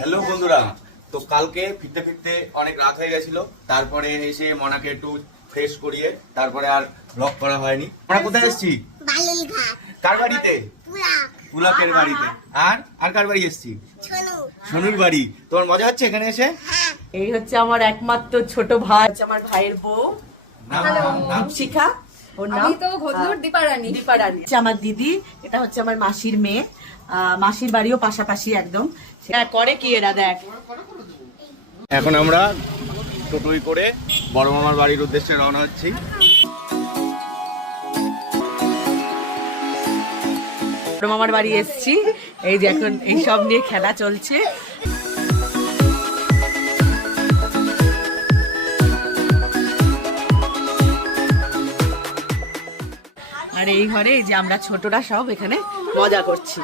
Hello বন্ধুরা, তো কালকে ফিরতে ফিরতে অনেক রাত হয়ে গেছিল। তারপরে এসে মনাকে একটু ফ্রেশ করিয়ে তারপরে আর ব্লগ করা হয়নি। আমরা কোথায় এসেছি? কার বাড়িতে? পুলকের বাড়িতে। আর কার বাড়ি এসেছি? সোনুর বাড়ি। তোমার মজা হচ্ছে এখানে এসে? এই হচ্ছে আমার একমাত্র ছোট ভাই, হচ্ছে আমার ভাইয়ের বউ শিখা, ওর নাম দীপারানী। আমার দিদি, এটা হচ্ছে আমার মাসির মেয়ে। মাসির বাড়িও পাশাপাশি একদম। করে কি এরা দেখ। এখন আমরা টোটোই করে বড় মামার বাড়ির উদ্দেশ্যে রওনা হচ্ছি। বড় মামার বাড়ি এসেছি, এই যে এখন এইসব নিয়ে খেলা চলছে। আর এই ঘরে এই যে আমরা ছোটরা সব এখানে মজা করছি।